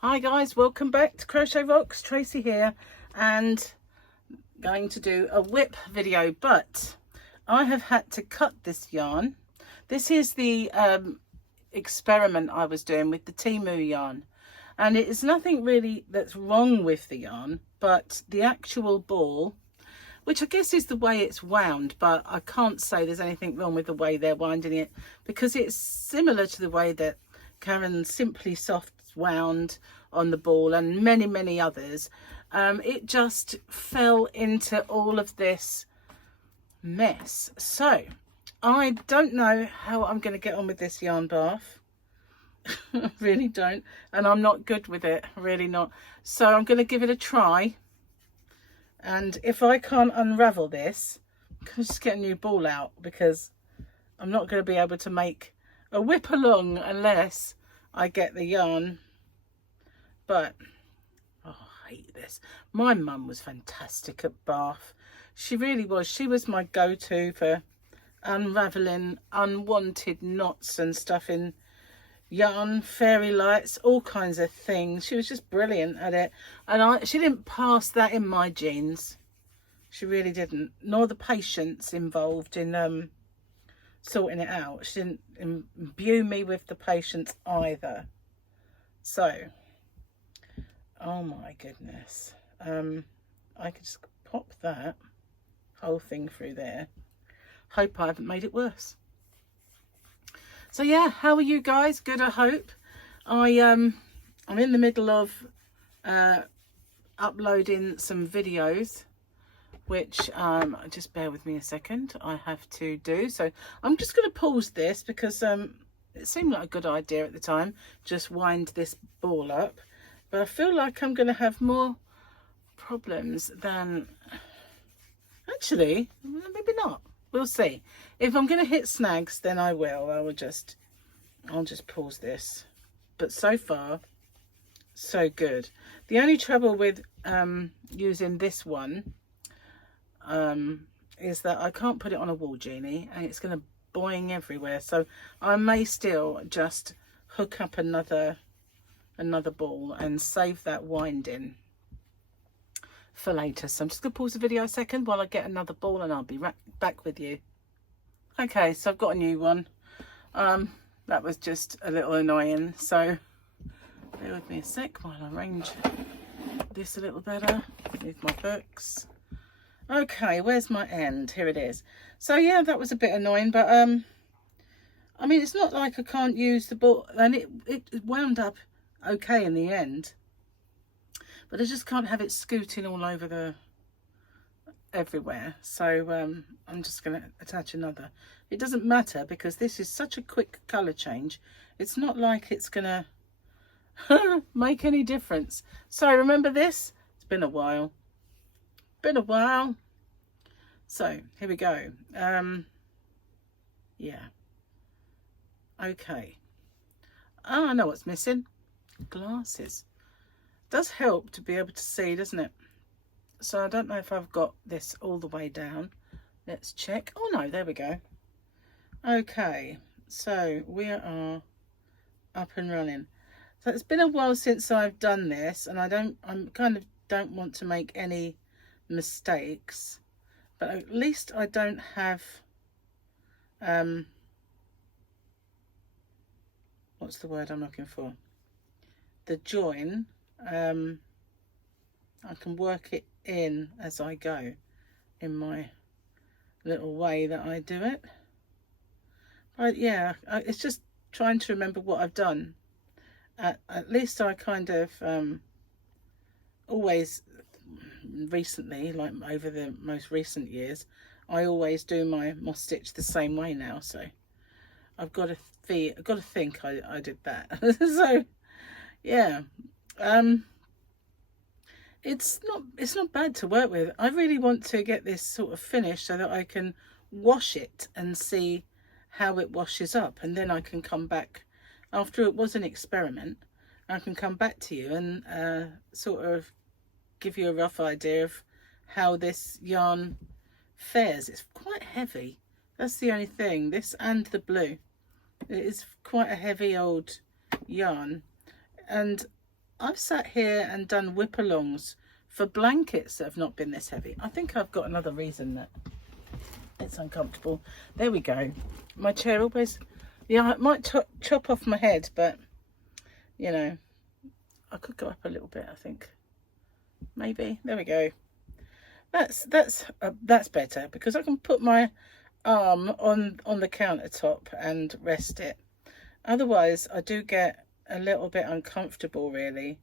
Hi guys, welcome back to Crochet Rocks. Tracy here, and going to do a WIP video, but I have had to cut this yarn. This is the experiment I was doing with the Temu yarn, and it is nothing really that's wrong with the yarn, but the actual ball, which I guess is the way it's wound, but I can't say there's anything wrong with the way they're winding it, because it's similar to the way that Karen Simply Soft wound on the ball and many others. It just fell into all of this mess. So I don't know how I'm going to get on with this yarn bath. I really don't, and I'm not good with it, really not. So I'm going to give it a try, and if I can't unravel this, I'm going to just get a new ball out, because I'm not going to be able to make a WIP along unless I get the yarn. But oh, I hate this. My mum was fantastic at bath. She really was. She was my go-to for unraveling unwanted knots and stuff in yarn, fairy lights, all kinds of things. She was just brilliant at it, and she didn't pass that in my genes. She really didn't, nor the patience involved in sorting it out. She didn't imbue me with the patience either. So oh my goodness, I could just pop that whole thing through there. Hope I haven't made it worse. So yeah, how are you guys? Good, I hope. I'm in the middle of uploading some videos, which just bear with me a second, I have to do. So I'm just going to pause this because it seemed like a good idea at the time, just wind this ball up. But I feel like I'm going to have more problems than... Actually, maybe not. We'll see. If I'm going to hit snags, then I will. I'll just pause this. But so far, so good. The only trouble with using this one is that I can't put it on a wall genie, and it's going to boing everywhere. So I may still just hook up another ball and save that winding for later. So I'm just going to pause the video a second while I get another ball, and I'll be right back with you. Okay, so I've got a new one. That was just a little annoying, so bear with me a sec while I arrange this a little better. Move my books. Okay, where's my end? Here it is. So yeah, that was a bit annoying, but I mean, it's not like I can't use the ball, and it wound up okay in the end, but I just can't have it scooting all over everywhere. So I'm just going to attach another. It doesn't matter, because this is such a quick color change. It's not like it's gonna make any difference. So remember this, it's been a while, so here we go. Yeah, okay. I know what's missing. Glasses. Does help to be able to see, doesn't it? So I don't know if I've got this all the way down. Let's check. Oh no, there we go. Okay, so we are up and running. So it's been a while since I've done this, and I kind of don't want to make any mistakes, but at least I don't have what's the word I'm looking for? The join. I can work it in as I go in my little way that I do it. But yeah, it's just trying to remember what I've done. At least I kind of always recently, like over the most recent years, I always do my moss stitch the same way now. So I've got to think I did that. So yeah, it's not bad to work with. I really want to get this sort of finished so that I can wash it and see how it washes up, and then I can come back after it was an experiment. I can come back to you and sort of give you a rough idea of how this yarn fares. It's quite heavy, that's the only thing. This and the blue, it is quite a heavy old yarn, and I've sat here and done WIP Alongs for blankets that have not been this heavy. I think I've got another reason that it's uncomfortable. There we go. My chair always, yeah, it might chop off my head, but you know, I could go up a little bit, I think. Maybe. There we go. That's better, because I can put my arm on the countertop and rest it. Otherwise, I do get a little bit uncomfortable really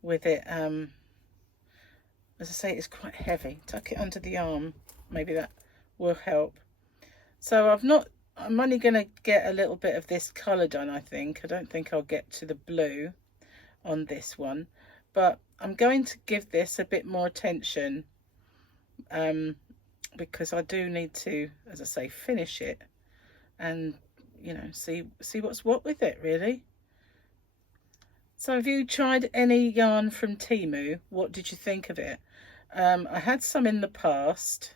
with it. As I say, it's quite heavy. Tuck it under the arm. Maybe that will help. So I'm only going to get a little bit of this colour done, I think. I don't think I'll get to the blue on this one, but I'm going to give this a bit more attention, because I do need to, as I say, finish it and, you know, see what's what with it really. So have you tried any yarn from Temu? What did you think of it? I had some in the past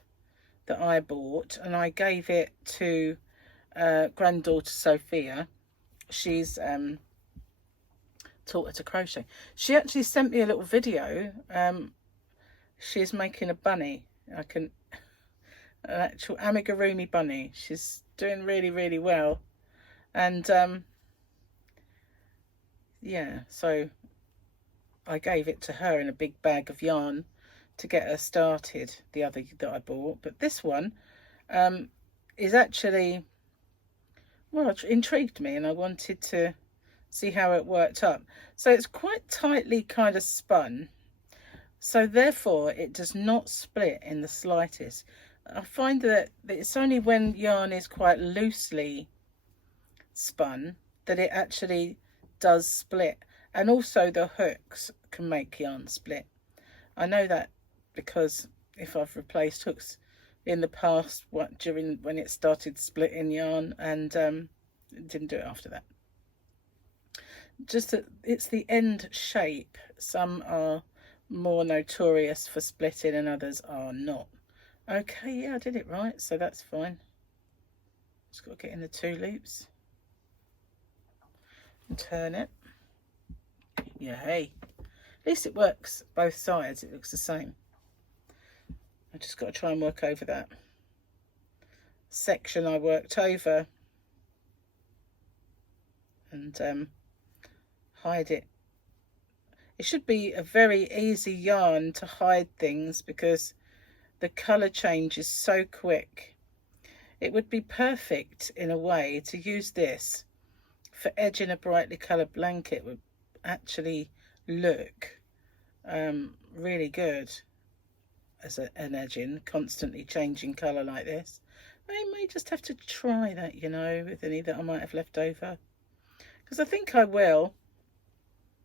that I bought, and I gave it to granddaughter Sophia. She's taught her to crochet. She actually sent me a little video. She's making a bunny, an actual amigurumi bunny. She's doing really, really well. And yeah, so I gave it to her in a big bag of yarn to get her started, the other that I bought. But this one is actually, well, it intrigued me, and I wanted to see how it worked up. So it's quite tightly kind of spun, so therefore it does not split in the slightest. I find that it's only when yarn is quite loosely spun that it actually does split, and also the hooks can make yarn split. I know that because if I've replaced hooks in the past, when it started splitting yarn, and didn't do it after that. Just that it's the end shape. Some are more notorious for splitting and others are not. Okay, yeah, I did it right, so that's fine. Just got to get in the 2 loops and turn it. Yeah, hey, at least it works both sides. It looks the same. I just got to try and work over that section I worked over, and hide it. It should be a very easy yarn to hide things because the colour change is so quick. It would be perfect in a way to use this for edging a brightly coloured blanket. It would actually look really good as an edging, constantly changing colour like this. I may just have to try that, you know, with any that I might have left over, because I think I will.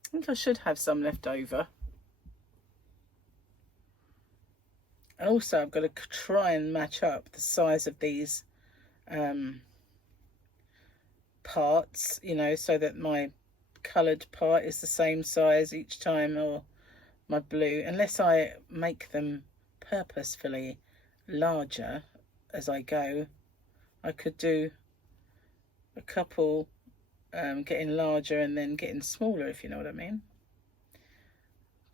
I think I should have some left over. And also I've got to try and match up the size of these parts, you know, so that my coloured part is the same size each time, or my blue, unless I make them purposefully larger as I go. I could do a couple getting larger and then getting smaller, if you know what I mean,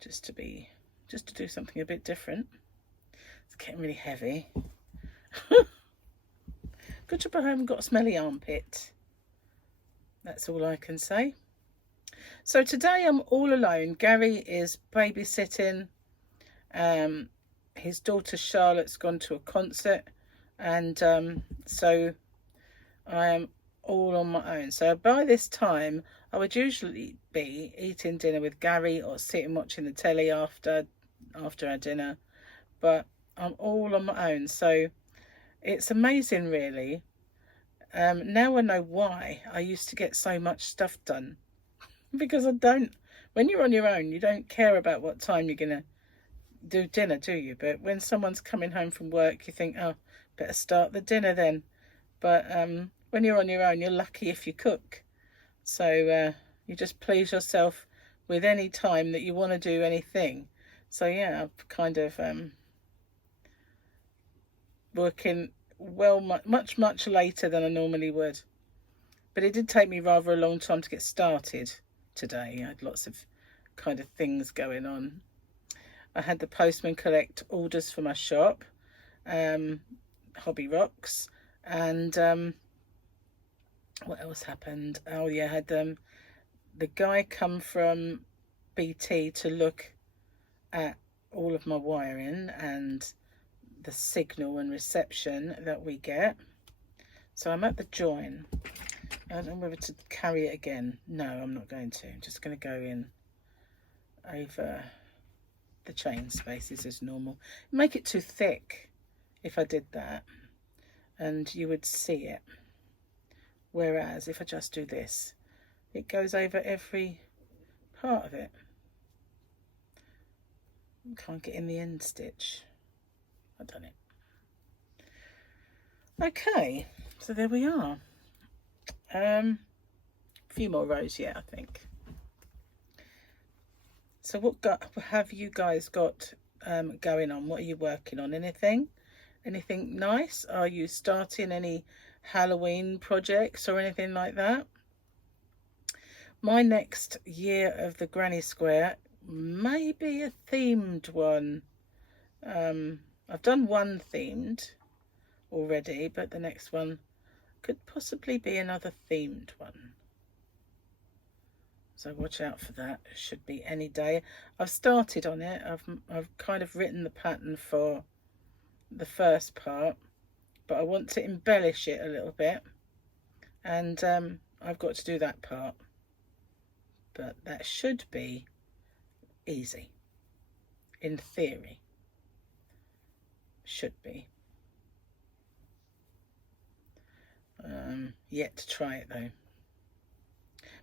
just to do something a bit different. It's getting really heavy. Good job I haven't got a smelly armpit. That's all I can say. So today I'm all alone. Gary is babysitting. His daughter Charlotte's gone to a concert, and so I am all on my own. So by this time I would usually be eating dinner with Gary or sitting watching the telly after our dinner, but I'm all on my own. So it's amazing really. Now I know why I used to get so much stuff done, because when you're on your own, you don't care about what time you're gonna do dinner, do you? But when someone's coming home from work, you think, oh, better start the dinner then. But when you're on your own, you're lucky if you cook. So you just please yourself with any time that you want to do anything. So yeah, I've kind of working well much later than I normally would. But it did take me rather a long time to get started today. I had lots of kind of things going on. I had the postman collect orders for my shop, Hobby Rocks, and what else happened? Oh yeah, I had the guy come from BT to look at all of my wiring and the signal and reception that we get. So I'm at the join. I don't know whether to carry it again. No, I'm not going to. I'm just going to go in over the chain spaces as normal. Make it too thick if I did that, and you would see it. Whereas if I just do this, it goes over every part of it. Can't get in the end stitch. I've done it. Okay, so there we are. A few more rows yet, I think. So what have you guys got going on? What are you working on? Anything nice? Are you starting any Halloween projects or anything like that? My next year of the Granny Square may be a themed one. I've done one themed already, but the next one could possibly be another themed one. So watch out for that. It should be any day. I've started on it. I've kind of written the pattern for the first part, but I want to embellish it a little bit, and I've got to do that part. But that should be easy, in theory. Should be. Yet to try it though.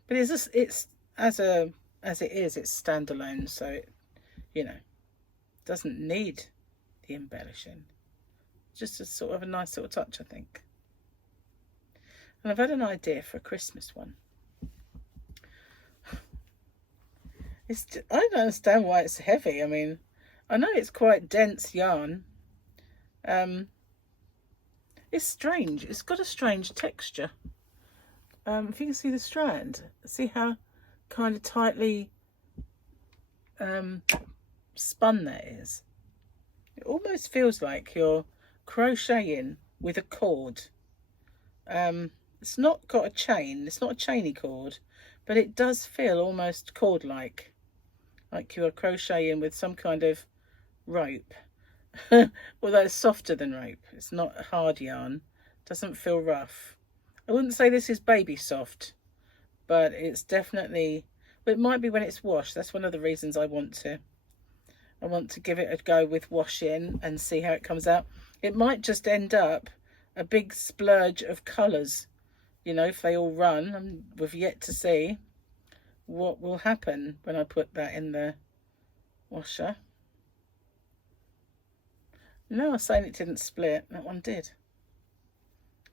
But it's as it is, it's standalone, so it, you know, doesn't need the embellishing. Just a sort of a nice little touch, I think. And I've had an idea for a Christmas one. I don't understand why it's heavy. I mean, I know it's quite dense yarn. It's strange. It's got a strange texture. If you can see the strand, see how kind of tightly spun that is. It almost feels like you're crocheting with a cord. It's not got a chain. It's not a chainy cord, but it does feel almost cord-like. Like you are crocheting with some kind of rope. Although it's softer than rope. It's not a hard yarn. Doesn't feel rough. I wouldn't say this is baby soft, but it's definitely, well, it might be when it's washed. That's one of the reasons I want to give it a go with washing and see how it comes out. It might just end up a big splurge of colours, you know, if they all run. And we've yet to see what will happen when I put that in the washer. No, I was saying it didn't split. That one did.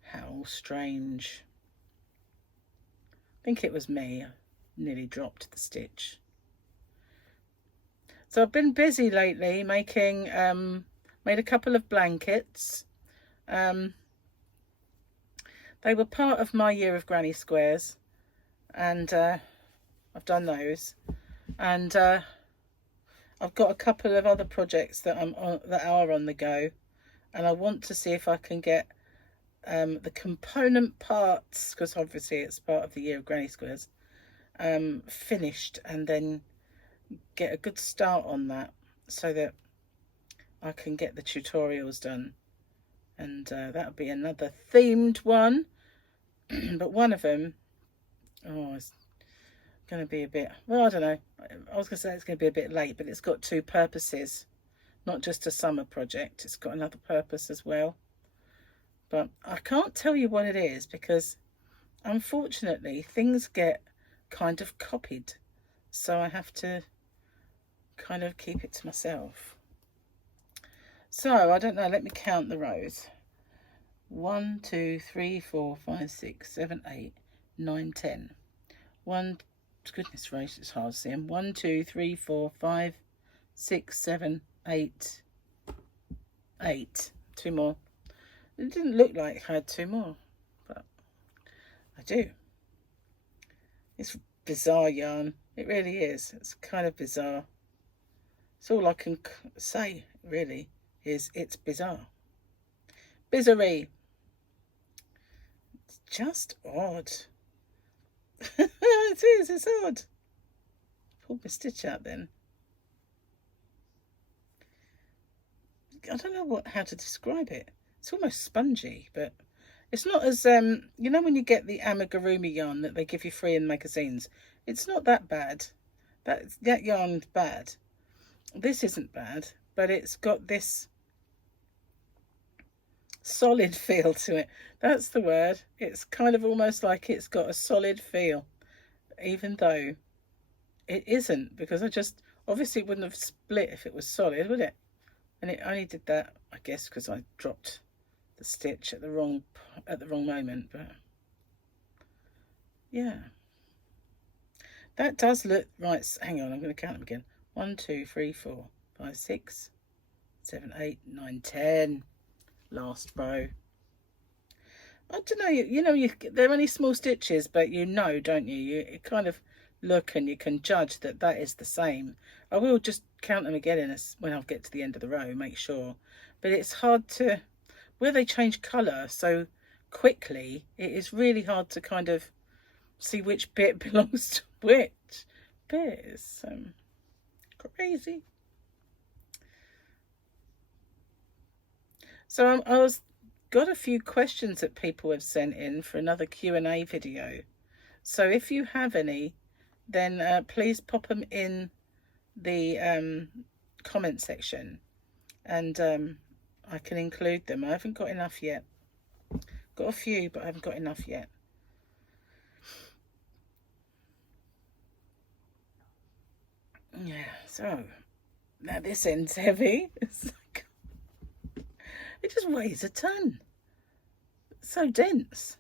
How strange. I think it was me. I nearly dropped the stitch. So I've been busy lately making, made a couple of blankets. They were part of my year of Granny Squares, and I've done those. And I've got a couple of other projects that are on the go, and I want to see if I can get the component parts, because obviously it's part of the year of Granny Squares, finished, and then get a good start on that so that I can get the tutorials done. And that'll be another themed one. But one of them, it's going to be a bit, well, I don't know. I was going to say it's going to be a bit late, but it's got two purposes. Not just a summer project. It's got another purpose as well. But I can't tell you what it is, because unfortunately things get kind of copied. So I have to kind of keep it to myself. So I don't know, let me count the rows. 1, 2, 3, 4, 5, 6, 7, 8, 9, 10. Goodness gracious, it's hard to see them. 1, 2, 3, 4, 5, 6, 7, 8. 8. 2 more. It didn't look like I had 2 more, but I do. It's bizarre yarn. It really is. It's kind of bizarre. It's all I can say, really, is it's bizarre. Bizarre. It's just odd. It is, it's odd. Pull my stitch out then. I don't know how to describe it. It's almost spongy, but it's not as, you know when you get the amigurumi yarn that they give you free in magazines? It's not that bad. That yarn's bad. This isn't bad, but it's got this solid feel to it. That's the word. It's kind of almost like it's got a solid feel, even though it isn't, because obviously it wouldn't have split if it was solid, would it? And it only did that, I guess, because I dropped the stitch at the wrong moment. But yeah, that does look right. Hang on, I'm going to count them again. 1, 2, 3, 4, 5, 6, 7, 8, 9, 10. Last row. I don't know. You know, they're only small stitches, but you know, don't you? You kind of look and you can judge that is the same. I will just count them again when I get to the end of the row, make sure. But it's hard to, where they change colour so quickly, it is really hard to kind of see which bit belongs to which bit. It's crazy. So I got a few questions that people have sent in for another Q&A video. So if you have any, then please pop them in the comment section, and I can include them. I haven't got enough yet. Got a few, but I haven't got enough yet. Yeah, so now this end's heavy. It just weighs a ton. It's so dense.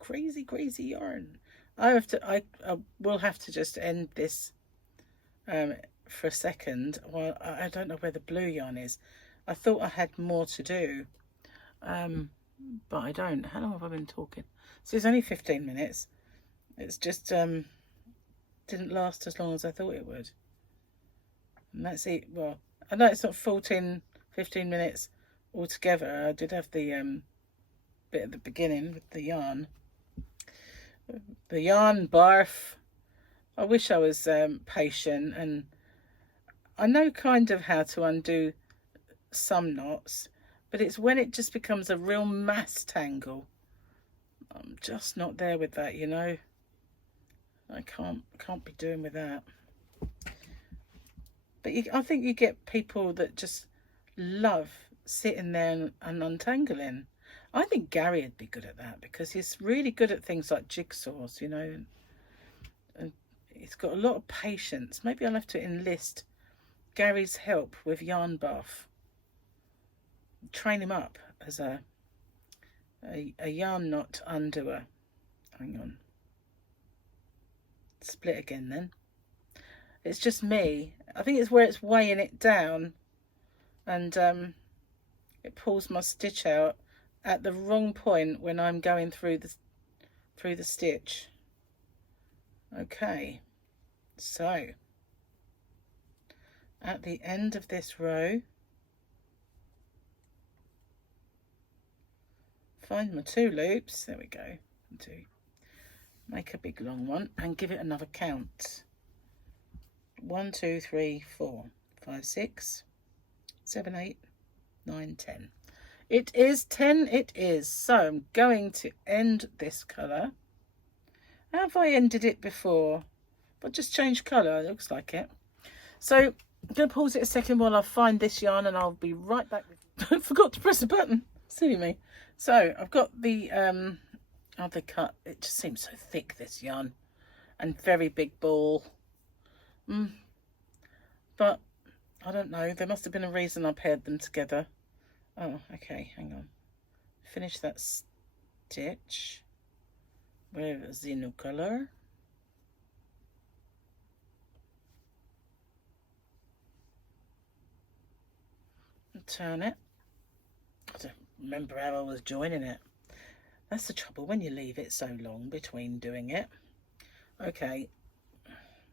Crazy, crazy yarn. I will have to just end this for a second. Well, I don't know where the blue yarn is. I thought I had more to do, but I don't. How long have I been talking? So it's only 15 minutes. It's just didn't last as long as I thought it would. And that's it. Well, I know it's not 15 minutes altogether. I did have the bit at the beginning with the yarn. The yarn barf. I wish I was patient, and I know kind of how to undo some knots, but it's when it just becomes a real mass tangle. I'm just not there with that, you know. I can't be doing with that. But I think you get people that just love sitting there and untangling. I think Gary would be good at that, because he's really good at things like jigsaws, you know, and he's got a lot of patience. Maybe I'll have to enlist Gary's help with yarn buff. Train him up as a yarn knot undoer. Hang on. Split again then. It's just me. I think it's where it's weighing it down, and it pulls my stitch out at the wrong point when I'm going through the stitch. Okay, so at the end of this row, find my 2 loops. There we go. 2. Make a big long one and give it another count. 1, 2, 3, 4, 5, 6, 7, 8, 9, 10. It is 10, it is. So I'm going to end this colour. Have I ended it before? But just changed colour, it looks like it. So I'm going to pause it a second while I find this yarn, and I'll be right back with you. I forgot to press a button. Silly me. So I've got the other cut. It just seems so thick, this yarn, and very big ball. But I don't know. There must have been a reason I paired them together. Oh, okay, hang on. Finish that stitch. Where is the new colour? Turn it. I don't remember how I was joining it. That's the trouble when you leave it so long between doing it. Okay,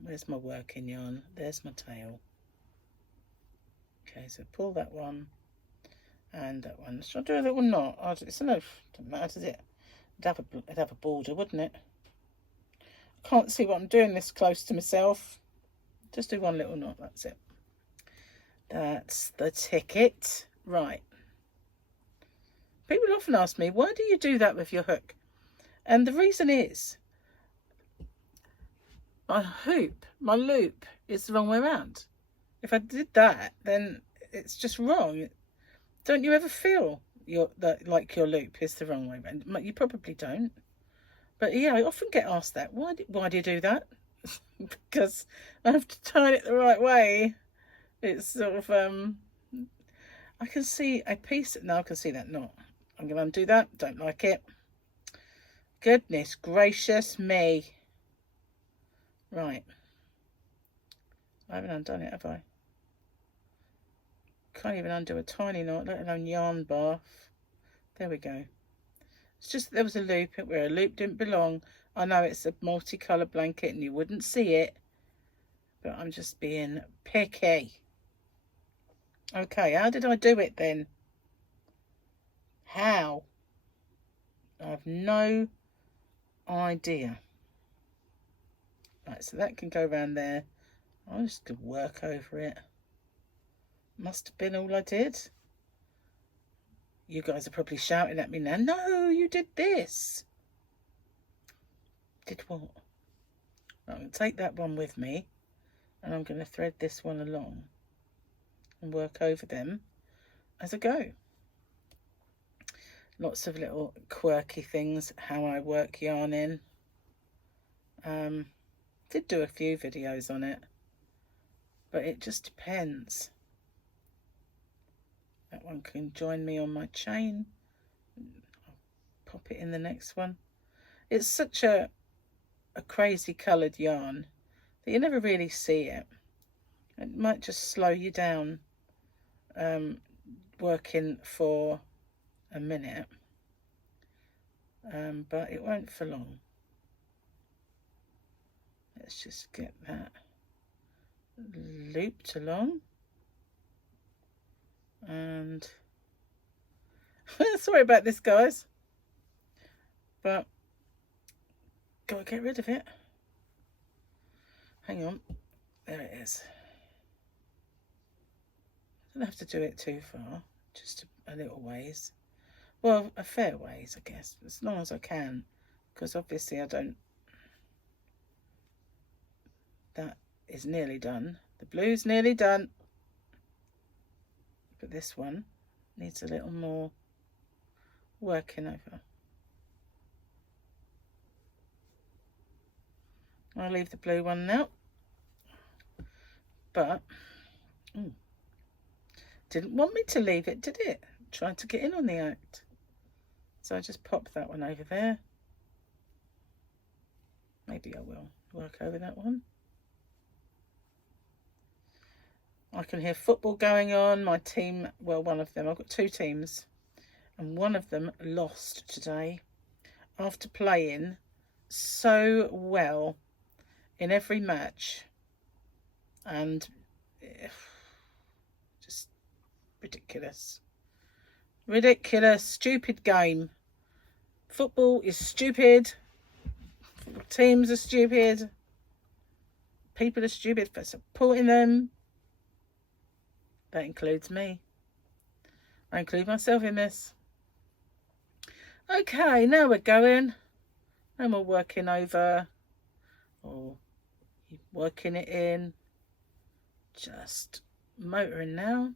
Where's my working yarn? There's my tail. Okay, so pull that one and that one. Should I do a little knot? It's no, doesn't matter, does it? It'd have a border, wouldn't it? I can't see what I'm doing this close to myself. Just do one little knot, that's it. That's the ticket. Right. People often ask me, why do you do that with your hook? And the reason is, my loop is the wrong way around. If I did that, then it's just wrong. Don't you ever feel like your loop is the wrong way around? You probably don't. But yeah, I often get asked that. Why do you do that? Because I have to turn it the right way. It's sort of, I can see a piece. Now I can see that knot. I'm going to undo that. Don't like it. Goodness gracious me. Right. I haven't undone it, have I? Can't even undo a tiny knot, let alone yarn bath. There we go. It's just that there was a loop where a loop didn't belong. I know it's a multicolored blanket and you wouldn't see it, but I'm just being picky. Okay, how did I do it then? How? I have no idea. Right, so that can go around there. I'm just going to work over it. Must have been all I did. You guys are probably shouting at me now. No, you did this. Did what? I'm going to take that one with me and I'm going to thread this one along and work over them as I go. Lots of little quirky things, how I work yarn in. Did do a few videos on it, but it just depends. That one can join me on my chain. I'll pop it in the next one. It's such a crazy coloured yarn that you never really see it. It might just slow you down working for a minute, but it won't for long. Let's just get that looped along. And sorry about this, guys, but gotta get rid of it. Hang on, there it is. Don't have to do it too far, just a little ways. Well, a fair ways, I guess, as long as I can, because obviously I don't. That is nearly done. The blue's nearly done. But this one needs a little more working over. I'll leave the blue one now. But, didn't want me to leave it, did it? Tried to get in on the act. So I just pop that one over there. Maybe I will work over that one. I can hear football going on. My team, well, one of them, I've got two teams, and one of them lost today after playing so well in every match. And just ridiculous. Ridiculous, stupid game. Football is stupid. Teams are stupid. People are stupid for supporting them. That includes me. I include myself in this. Okay, now we're going. No more working over or working it in. Just motoring now.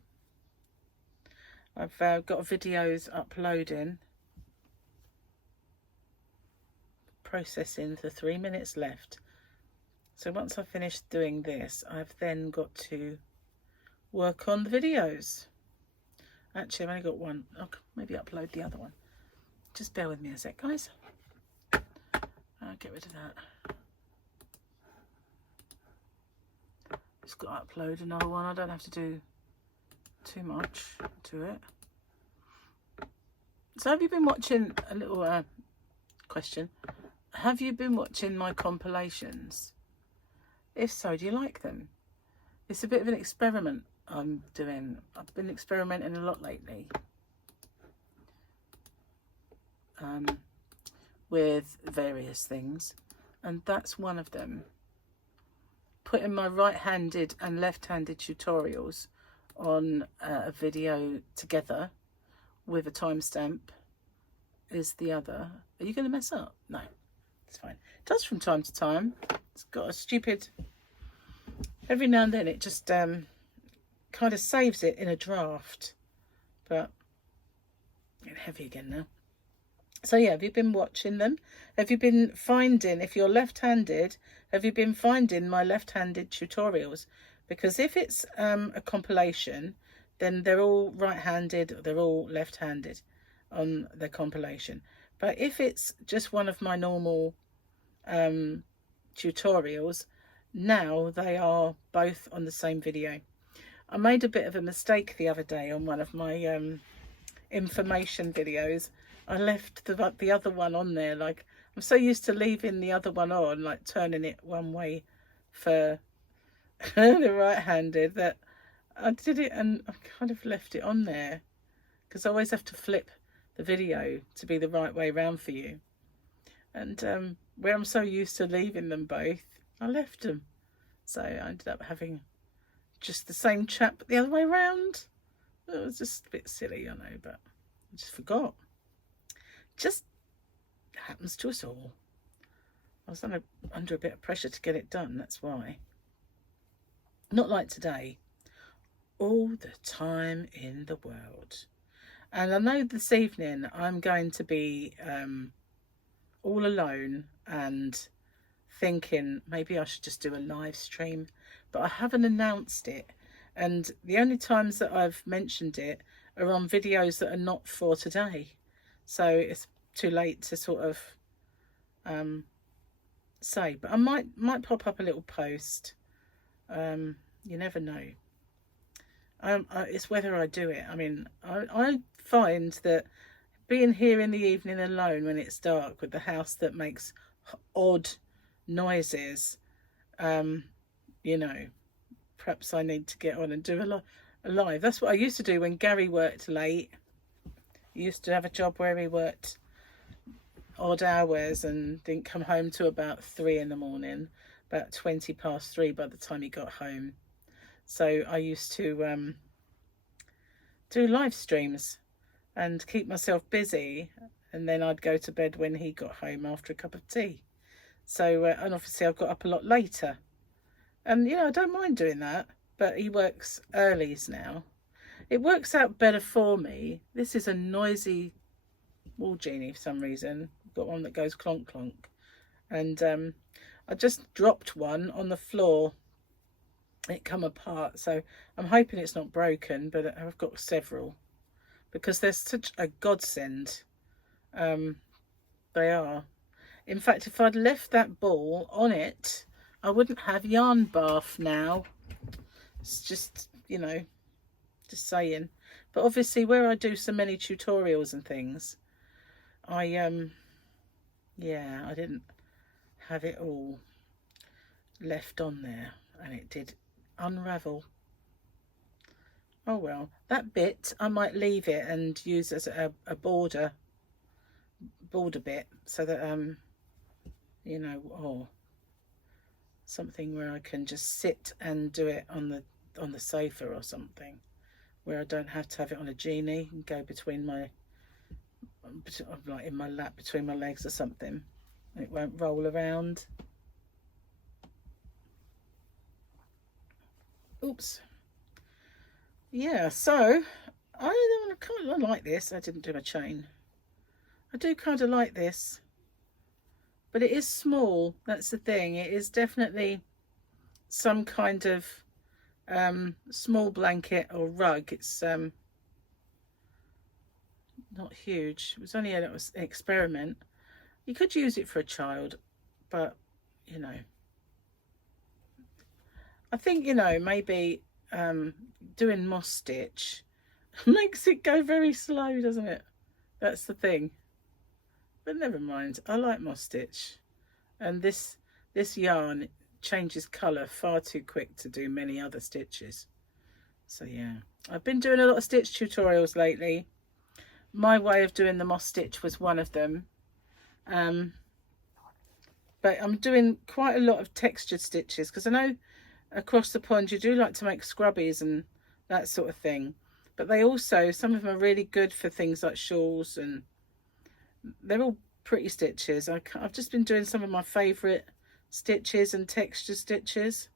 I've got videos uploading. Processing for 3 minutes left. So once I've finished doing this, I've then got to work on the videos. Actually, I've only got one. I'll maybe upload the other one. Just bear with me a sec, guys. I'll get rid of that. Just got to upload another one. I don't have to do too much to it. So have you been watching, a little question, have you been watching my compilations? If so, do you like them? It's a bit of an experiment I'm doing. I've been experimenting a lot lately with various things, and that's one of them. Putting my right-handed and left-handed tutorials on a video together with a timestamp is the other. Are you going to mess up? No, it's fine. It does from time to time. It's got a stupid... Every now and then it just kind of saves it in a draft. But getting heavy again now. So yeah, have you been watching them? Have you been finding, if you're left-handed, have you been finding my left-handed tutorials? Because if it's a compilation, then they're all right-handed, they're all left-handed on the compilation. But if it's just one of my normal tutorials, now they are both on the same video. I made a bit of a mistake the other day on one of my information videos. I left the other one on there. Like, I'm so used to leaving the other one on, like turning it one way for the right-handed, that I did it and I kind of left it on there, because I always have to flip the video to be the right way round for you. And where I'm so used to leaving them both, I left them. So I ended up having just the same chap but the other way round. It was just a bit silly, I know, but I just forgot. Just happens to us all. I was under a bit of pressure to get it done, that's why. Not like today. All the time in the world. And I know this evening I'm going to be all alone and thinking maybe I should just do a live stream, but I haven't announced it, and the only times that I've mentioned it are on videos that are not for today, so it's too late to sort of say. But I might pop up a little post. You never know. It's whether I do it. I mean, I find that being here in the evening alone when it's dark with the house that makes odd noises, you know, perhaps I need to get on and do a live. That's what I used to do when Gary worked late. He used to have a job where he worked odd hours and didn't come home till about 3 in the morning, about 20 past 3 by the time he got home. So I used to do live streams and keep myself busy, and then I'd go to bed when he got home after a cup of tea. So and obviously I've got up a lot later, and you know, I don't mind doing that, but he works earlies now. It works out better for me. This is a noisy wall genie for some reason. I've got one that goes clonk clonk, and I just dropped one on the floor. It come apart, so I'm hoping it's not broken, but I've got several because they're such a godsend. They are. In fact, if I'd left that ball on it, I wouldn't have yarn bath now. It's just, you know, just saying. But obviously where I do so many tutorials and things, yeah, I didn't have it all left on there, and it did unravel. Oh well, that bit I might leave it and use as a border bit, so that you know, or something where I can just sit and do it on the sofa or something, where I don't have to have it on a genie and go between my, like in my lap between my legs or something. It won't roll around. Oops. Yeah, so I kind of like this. I didn't do my chain. I do kind of like this, but it is small. That's the thing. It is definitely some kind of small blanket or rug. It's not huge. It was only an experiment. You could use it for a child, but you know, I think, you know, maybe doing moss stitch makes it go very slow, doesn't it? That's the thing. But never mind, I like moss stitch, and this yarn changes colour far too quick to do many other stitches. So yeah, I've been doing a lot of stitch tutorials lately. My way of doing the moss stitch was one of them. But I'm doing quite a lot of textured stitches because I know across the pond you do like to make scrubbies and that sort of thing. But they also, some of them are really good for things like shawls, and they're all pretty stitches. I've just been doing some of my favourite stitches and texture stitches.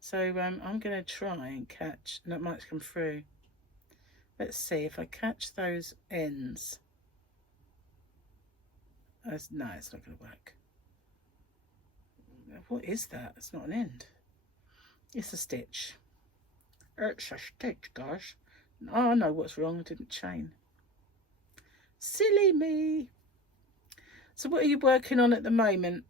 So I'm going to try and catch, and that might come through. Let's see if I catch those ends. No, it's not going to work. What is that? It's not an end. It's a stitch. It's a stitch, guys. Oh, I know what's wrong. I didn't chain. Silly me. So what are you working on at the moment?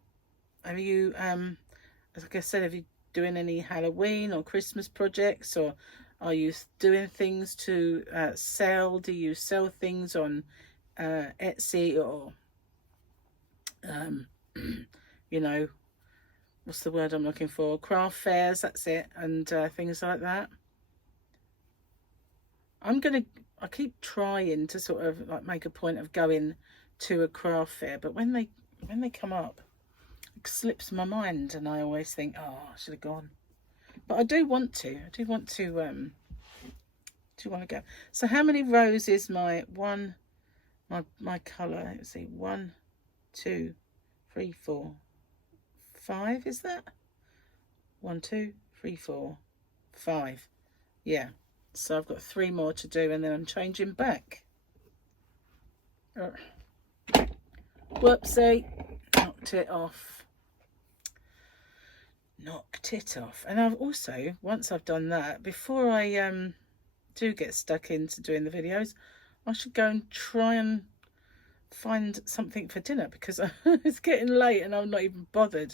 Have you, like I said, have you doing any Halloween or Christmas projects, or are you doing things to sell? Do you sell things on Etsy, or you know, what's the word I'm looking for? Craft fairs, that's it, and things like that. I keep trying to sort of like make a point of going to a craft fair, but when they come up, it slips my mind, and I always think, oh, I should have gone. But I do want to. I do want to go. So how many rows is my colour? Let's see, 1, 2, 3, 4, 5. Is that 1, 2, 3, 4, 5? Yeah. So I've got 3 more to do, and then I'm changing back. Whoopsie, knocked it off. And I've also, once I've done that, before I do get stuck into doing the videos, I should go and try and find something for dinner, because it's getting late and I'm not even bothered.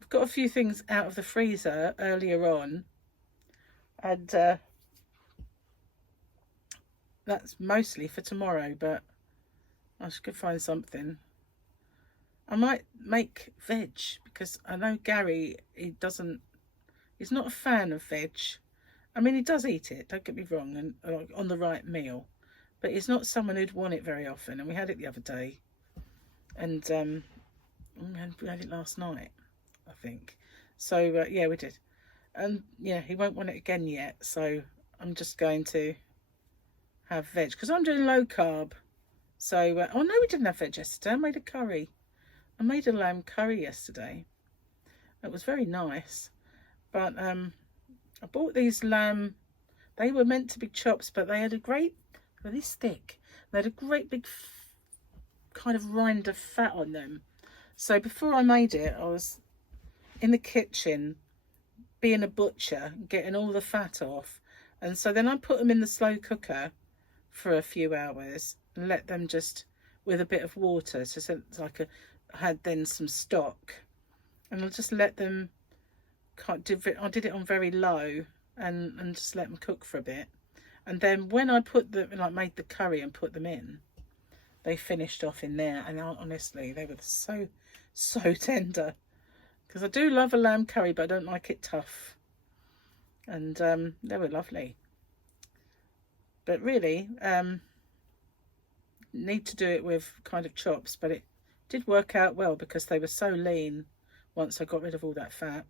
I've got a few things out of the freezer earlier on, and that's mostly for tomorrow, but I should go find something. I might make veg, because I know Gary, he's not a fan of veg. I mean, he does eat it, don't get me wrong, and on the right meal, but he's not someone who'd want it very often. And we had it the other day, and we had it last night, I think. So yeah, we did. And yeah, he won't want it again yet, so I'm just going to have veg, because I'm doing low carb. So oh no, we didn't have veg yesterday. I made a curry. I made a lamb curry yesterday. It was very nice. But I bought these lamb. They were meant to be chops, but they had they're this thick. They had a great big kind of rind of fat on them. So before I made it, I was in the kitchen being a butcher, getting all the fat off. And so then I put them in the slow cooker for a few hours and let them just, with a bit of water, so it's like had then some stock, and I'll just let them, I did it on very low, and just let them cook for a bit. And then when I put them, like made the curry and put them in, they finished off in there, and honestly they were so tender, because I do love a lamb curry, but I don't like it tough. And they were lovely. But really need to do it with kind of chops, but it did work out well, because they were so lean once I got rid of all that fat.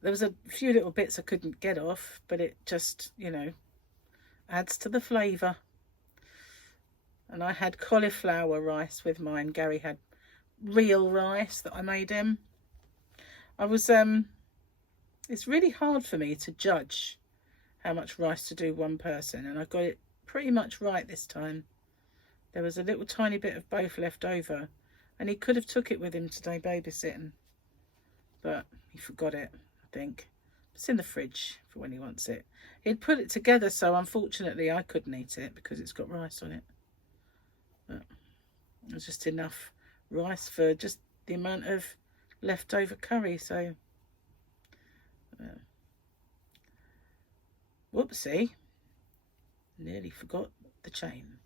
There was a few little bits I couldn't get off, but it just, you know, adds to the flavour. And I had cauliflower rice with mine. Gary had real rice that I made him. I was it's really hard for me to judge how much rice to do one person, and I got it pretty much right this time. There was a little tiny bit of both left over, and he could have took it with him today babysitting, but he forgot it, I think. It's in the fridge for when he wants it. He'd put it together, so unfortunately I couldn't eat it because it's got rice on it. But it was just enough rice for just the amount of leftover curry, so whoopsie, nearly forgot the chain.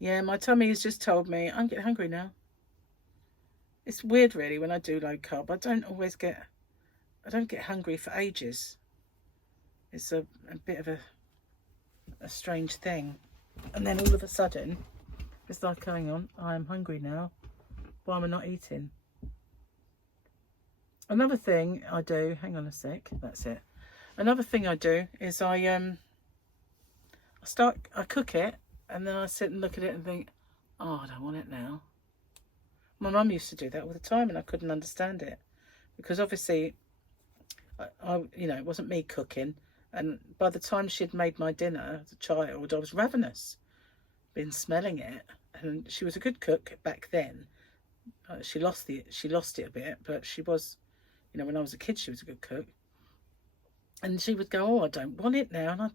Yeah, my tummy has just told me I'm getting hungry now. It's weird really when I do low carb. I don't get hungry for ages. It's a bit of a strange thing. And then all of a sudden, it's like, hang on, I'm hungry now. Why am I not eating? Another thing I do, hang on a sec, that's it. Another thing I do is I cook it, and then I sit and look at it and think, oh, I don't want it now. My mum used to do that all the time, and I couldn't understand it, because obviously, you know, it wasn't me cooking, and by the time she'd made my dinner as a child, I was ravenous, been smelling it, and she was a good cook back then. She lost it a bit, but she was, you know, when I was a kid, she was a good cook. And she would go, oh, I don't want it now. And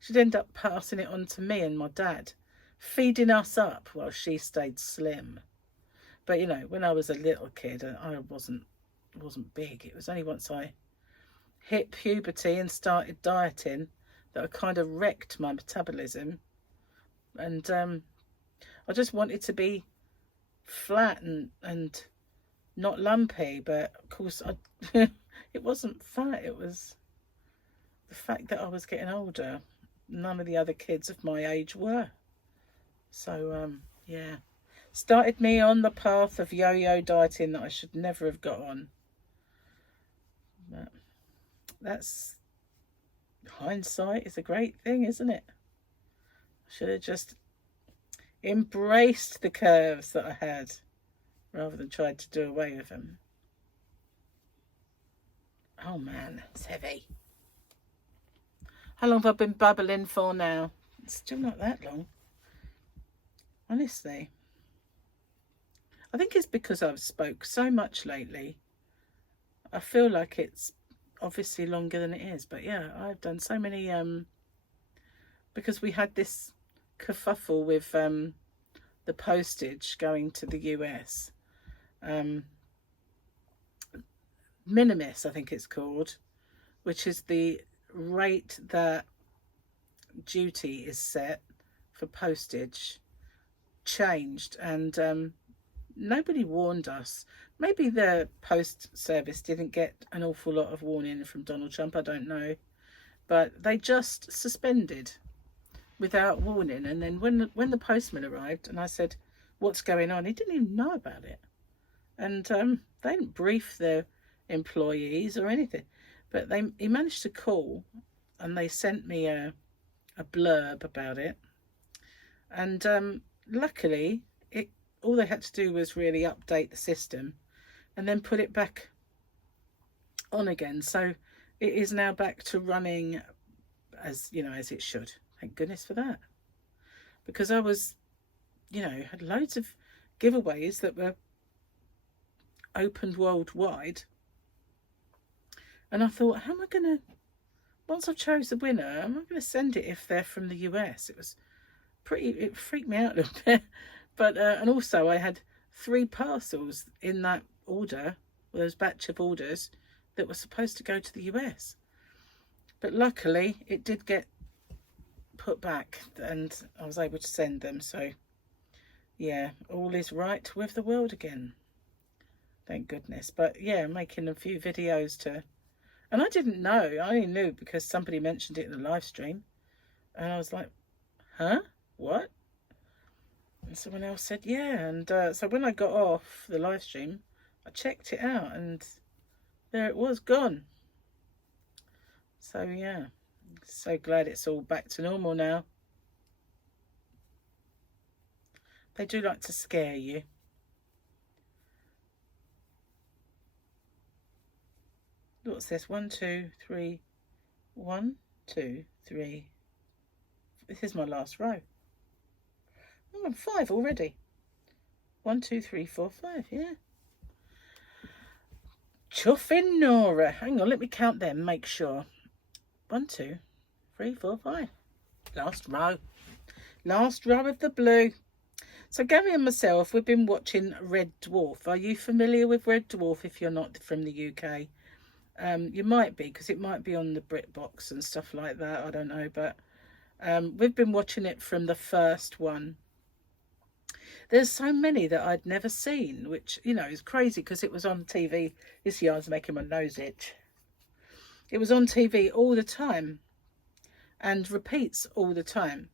she'd end up passing it on to me and my dad, feeding us up while she stayed slim. But, you know, when I was a little kid, I wasn't big. It was only once I hit puberty and started dieting that I kind of wrecked my metabolism. And I just wanted to be flat and not lumpy. But, of course, it wasn't fat. It was the fact that I was getting older. None of the other kids of my age were. So, yeah. Started me on the path of yo-yo dieting that I should never have got on. But that's, hindsight is a great thing, isn't it? I should have just embraced the curves that I had rather than tried to do away with them. Oh man, it's heavy. How long have I been babbling for now? It's still not that long. Honestly. I think it's because I've spoke so much lately. I feel like it's obviously longer than it is. But yeah, I've done so many... because we had this kerfuffle with the postage going to the US. Minimus, I think it's called. Which is the rate that duty is set for postage, changed, and nobody warned us. Maybe the post service didn't get an awful lot of warning from Donald Trump, I don't know, but they just suspended without warning. And then when the postman arrived and I said, what's going on, he didn't even know about it. And they didn't brief their employees or anything. But he managed to call, and they sent me a blurb about it. And luckily, all they had to do was really update the system and then put it back on again. So it is now back to running as, you know, as it should. Thank goodness for that. Because I was, you know, had loads of giveaways that were opened worldwide. And I thought, how am I going to, once I've chose the winner, am I going to send it if they're from the US? It freaked me out a little bit. But, and also I had 3 parcels in that order, those batch of orders, that were supposed to go to the US. But luckily it did get put back and I was able to send them. So, yeah, all is right with the world again. Thank goodness. But, yeah, making a few videos to... And I didn't know. I only knew because somebody mentioned it in the live stream. And I was like, huh? What? And someone else said, yeah. And so when I got off the live stream, I checked it out. And there it was, gone. So, yeah. So glad it's all back to normal now. They do like to scare you. What's this? 1, 2, 3. 1, 2, 3. This is my last row. Oh, I'm 5 already. 1, 2, 3, 4, 5. Yeah. Chuffing Nora. Hang on, let me count them. Make sure. 1, 2, 3, 4, 5. Last row. Last row of the blue. So Gary and myself, we've been watching Red Dwarf. Are you familiar with Red Dwarf if you're not from the UK? You might be, because it might be on the BritBox and stuff like that. I don't know, but we've been watching it from the first one. There's so many that I'd never seen, which, you know, is crazy because it was on TV. This yarn's making my nose itch. It was on TV all the time and repeats all the time.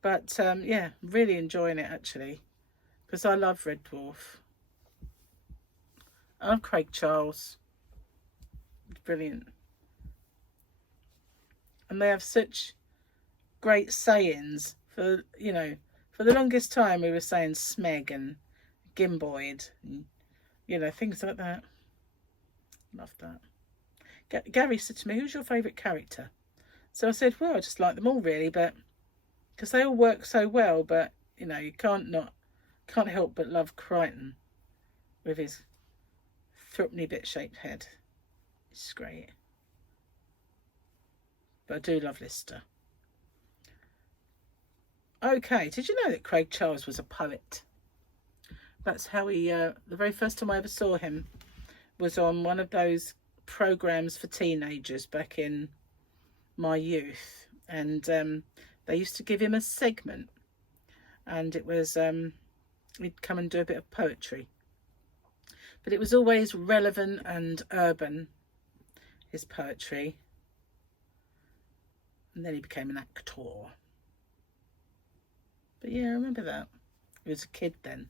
But yeah, really enjoying it actually, because I love Red Dwarf. I love Craig Charles. It's brilliant. And they have such great sayings. For, you know, for the longest time we were saying smeg and gimboid and, you know, things like that. Love that. Gary said to me, who's your favourite character? So I said, well, I just like them all really, but because they all work so well. But, you know, you can't help but love Crichton with his threepenny bit shaped head. It's great. But I do love Lister. Okay, did you know that Craig Charles was a poet? That's how he, the very first time I ever saw him was on one of those programs for teenagers back in my youth. And they used to give him a segment. And it was, he'd come and do a bit of poetry. But it was always relevant and urban, his poetry. And then he became an actor. But yeah, I remember that. He was a kid then.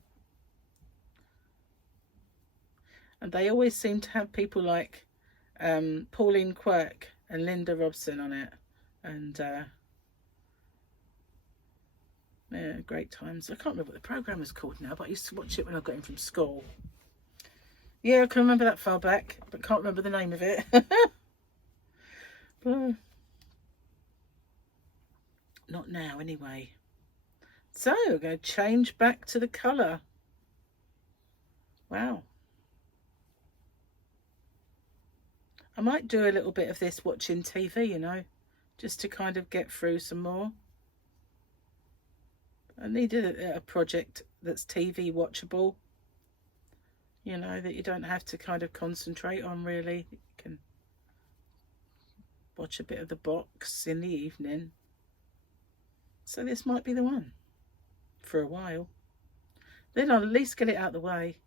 And they always seem to have people like Pauline Quirk and Linda Robson on it. And yeah, great times. I can't remember what the programme was called now, but I used to watch it when I got in from school. Yeah, I can remember that far back, but can't remember the name of it. But not now anyway. So we're going to change back to the colour. Wow. I might do a little bit of this watching TV, you know, just to kind of get through some more. I needed a project that's TV watchable, you know, that you don't have to kind of concentrate on really. You can watch a bit of the box in the evening. So this might be the one for a while. Then I'll at least get it out of the way.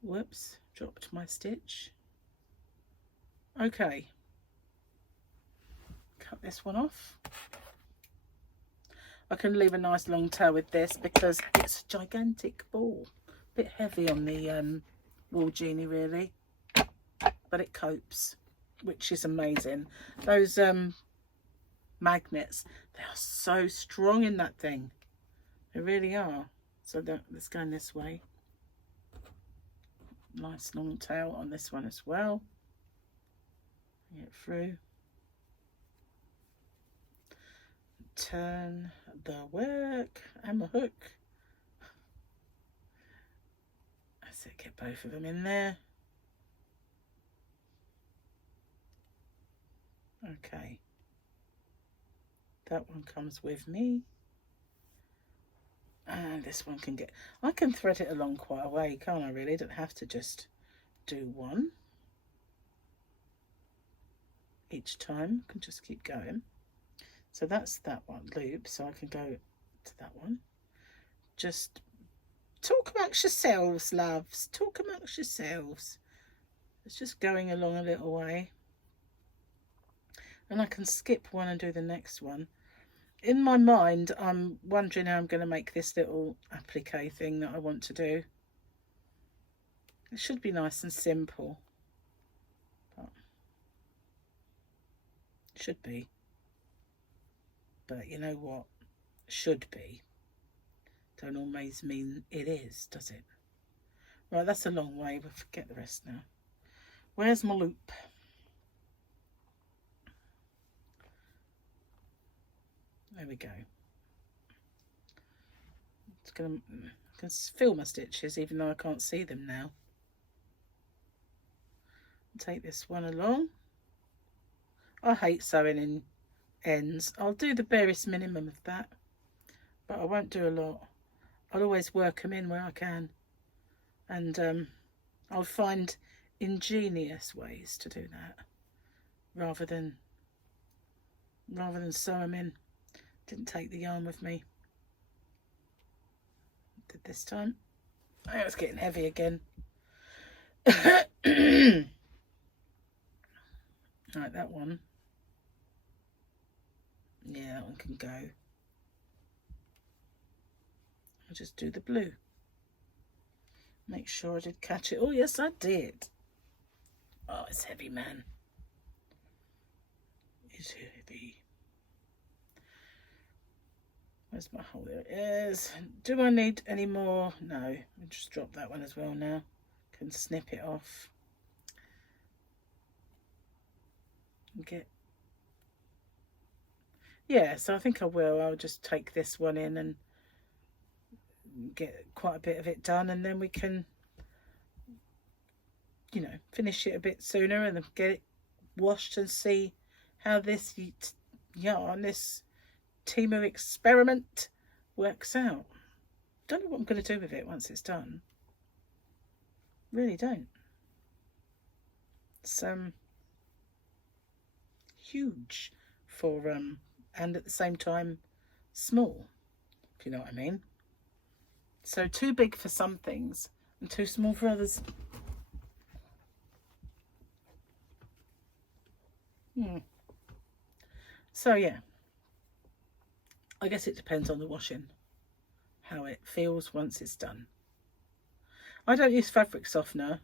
Whoops, dropped my stitch. Okay, cut this one off. I can leave a nice long tail with this because it's a gigantic ball. A bit heavy on the wool genie really, but it copes, which is amazing. Those magnets, they are so strong in that thing. They really are. So let's go this way. Nice long tail on this one as well. Get through. Turn the work and the hook. That's it, get both of them in there. Okay. That one comes with me. And this one can get, I can thread it along quite a way, can't I really? I don't have to just do one each time. I can just keep going. So that's that one loop, so I can go to that one. Just talk amongst yourselves, loves. Talk amongst yourselves. It's just going along a little way. And I can skip one and do the next one. In my mind, I'm wondering how I'm going to make this little applique thing that I want to do. It should be nice and simple. But it should be. But you know what? Should be. Don't always mean it is, does it? Right, that's a long way. We'll forget the rest now. Where's my loop? There we go. It's gonna, I can feel my stitches even though I can't see them now. Take this one along. I hate sewing in ends. I'll do the barest minimum of that, but I won't do a lot. I'll always work them in where I can, and I'll find ingenious ways to do that rather than sew them in. Didn't take the yarn with me. did this time. Oh, it's getting heavy again. Right, that one. Yeah, that one can go. I'll just do the blue. Make sure I did catch it. Oh, yes, I did. Oh, it's heavy, man. It's heavy. Where's my hole? There it is. Do I need any more? No. I'll just drop that one as well now. Can snip it off. Get. Yeah, so I think I will. I'll just take this one in and get quite a bit of it done, and then we can, you know, finish it a bit sooner and then get it washed and see how this yarn, this Temu Experiment, works out. Don't know what I'm going to do with it once it's done. Really don't. It's huge for and at the same time small, if you know what I mean. So too big for some things and too small for others. So yeah, I guess it depends on the washing, how it feels once it's done. I don't use fabric softener.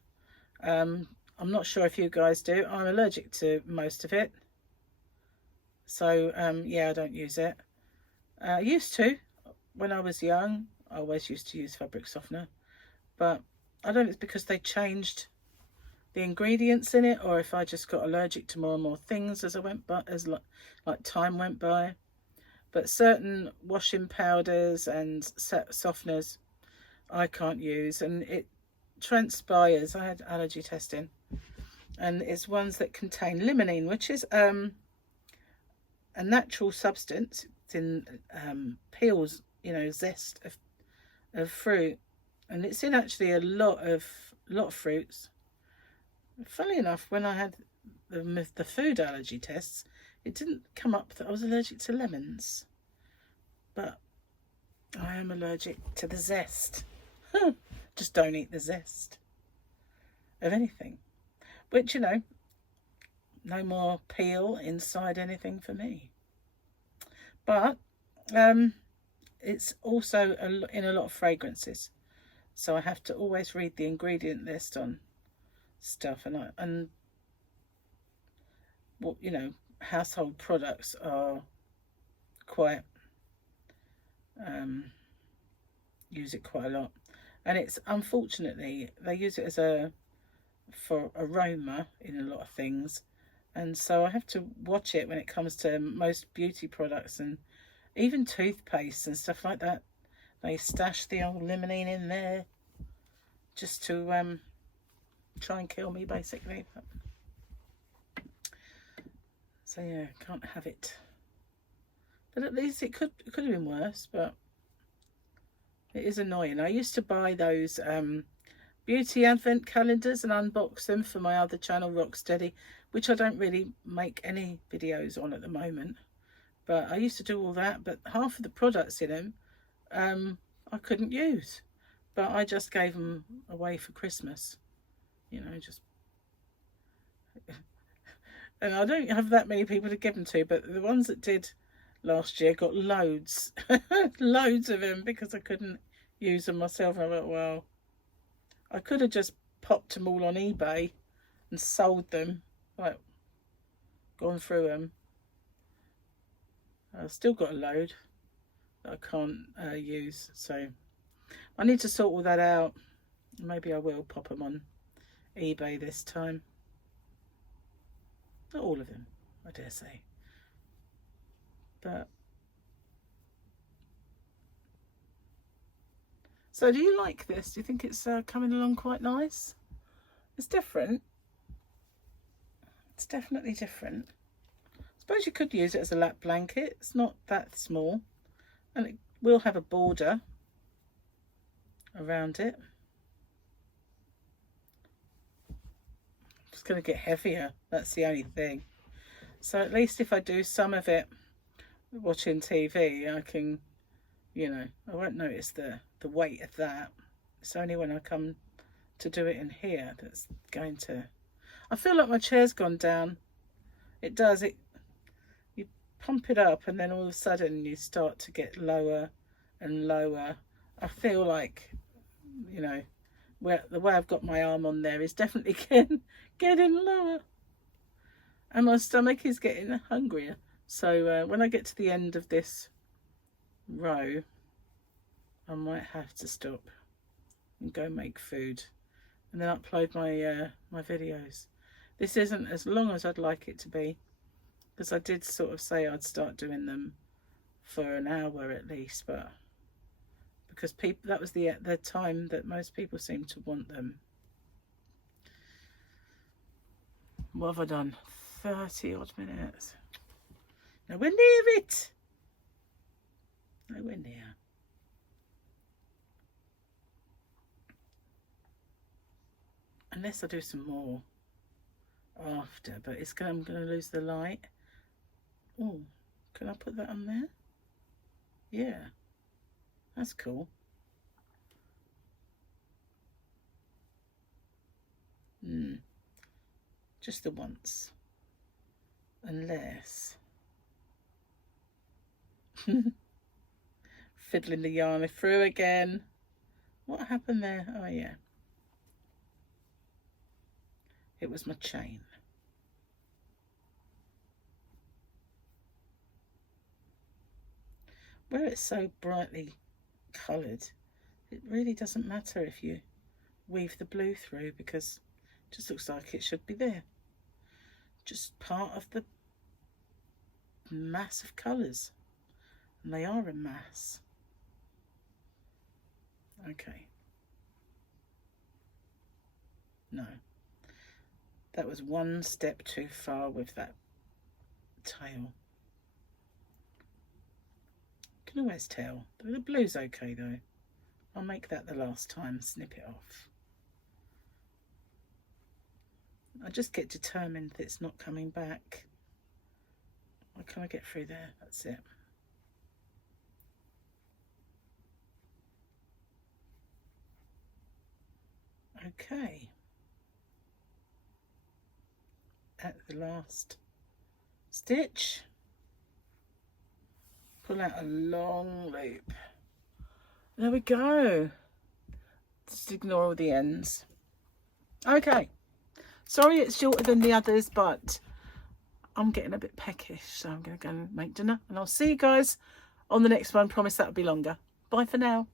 I'm not sure if you guys do. I'm allergic to most of it. So yeah, I don't use it. I used to when I was young. I always used to use fabric softener, but I don't know if it's because they changed the ingredients in it, or if I just got allergic to more and more things as I went by, as like time went by. But certain washing powders and softeners I can't use, and it transpires. I had allergy testing, and it's ones that contain limonene, which is a natural substance. It's in peels, you know, zest of fruit, and it's in actually a lot of fruits. Funnily enough, when I had the food allergy tests, it didn't come up that I was allergic to lemons, but I am allergic to the zest. Just don't eat the zest of anything, which, you know, no more peel inside anything for me. But it's also in a lot of fragrances, so I have to always read the ingredient list on stuff, and what, you know, household products are quite use it quite a lot, and it's unfortunately they use it as for aroma in a lot of things, and so I have to watch it when it comes to most beauty products and even toothpaste and stuff like that. They stash the old limonene in there just to try and kill me, basically. So yeah, can't have it. But at least it could have been worse, but it is annoying. I used to buy those beauty advent calendars and unbox them for my other channel, Rocksteady, which I don't really make any videos on at the moment. But I used to do all that, but half of the products in them I couldn't use. But I just gave them away for Christmas. You know, just... and I don't have that many people to give them to, but the ones that did last year got loads. Loads of them, because I couldn't use them myself. And I thought, well, I could have just popped them all on eBay and sold them, like, gone through them. I've still got a load that I can't use, so I need to sort all that out. Maybe I will pop them on eBay this time. Not all of them, I dare say. But so do you like this? Do you think it's coming along quite nice? It's different. It's definitely different. I suppose you could use it as a lap blanket. It's not that small, and it will have a border around it. It's going to get heavier, that's the only thing. So at least if I do some of it watching TV, I can, you know, I won't notice the the weight of that. It's only when I come to do it in here that's going to... I feel like my chair's gone down. It does. You pump it up and then all of a sudden you start to get lower and lower. I feel like, you know, the way I've got my arm on there is definitely getting lower. And my stomach is getting hungrier. So when I get to the end of this row, I might have to stop and go make food and then upload my videos. This isn't as long as I'd like it to be, because I did sort of say I'd start doing them for an hour at least, but because that was the time that most people seem to want them. What have I done? 30 odd minutes. Nowhere near it. Nowhere near. Unless I do some more after, but I'm going to lose the light. Oh, can I put that on there? Yeah, that's cool. Just the once. Unless fiddling the yarn through again. What happened there? Oh yeah, it was my chain. Where it's so brightly coloured, it really doesn't matter if you weave the blue through, because it just looks like it should be there. Just part of the mass of colours, and they are a mass. Okay, no, that was one step too far with that tail. Can always tell. The blue's okay though. I'll make that the last time, snip it off. I just get determined that it's not coming back. What can I get through there? That's it. Okay. At the last stitch, pull out a long loop. There we go. Just ignore all the ends. Okay. Sorry it's shorter than the others, but I'm getting a bit peckish, so I'm going to go and make dinner. And I'll see you guys on the next one. Promise that'll be longer. Bye for now.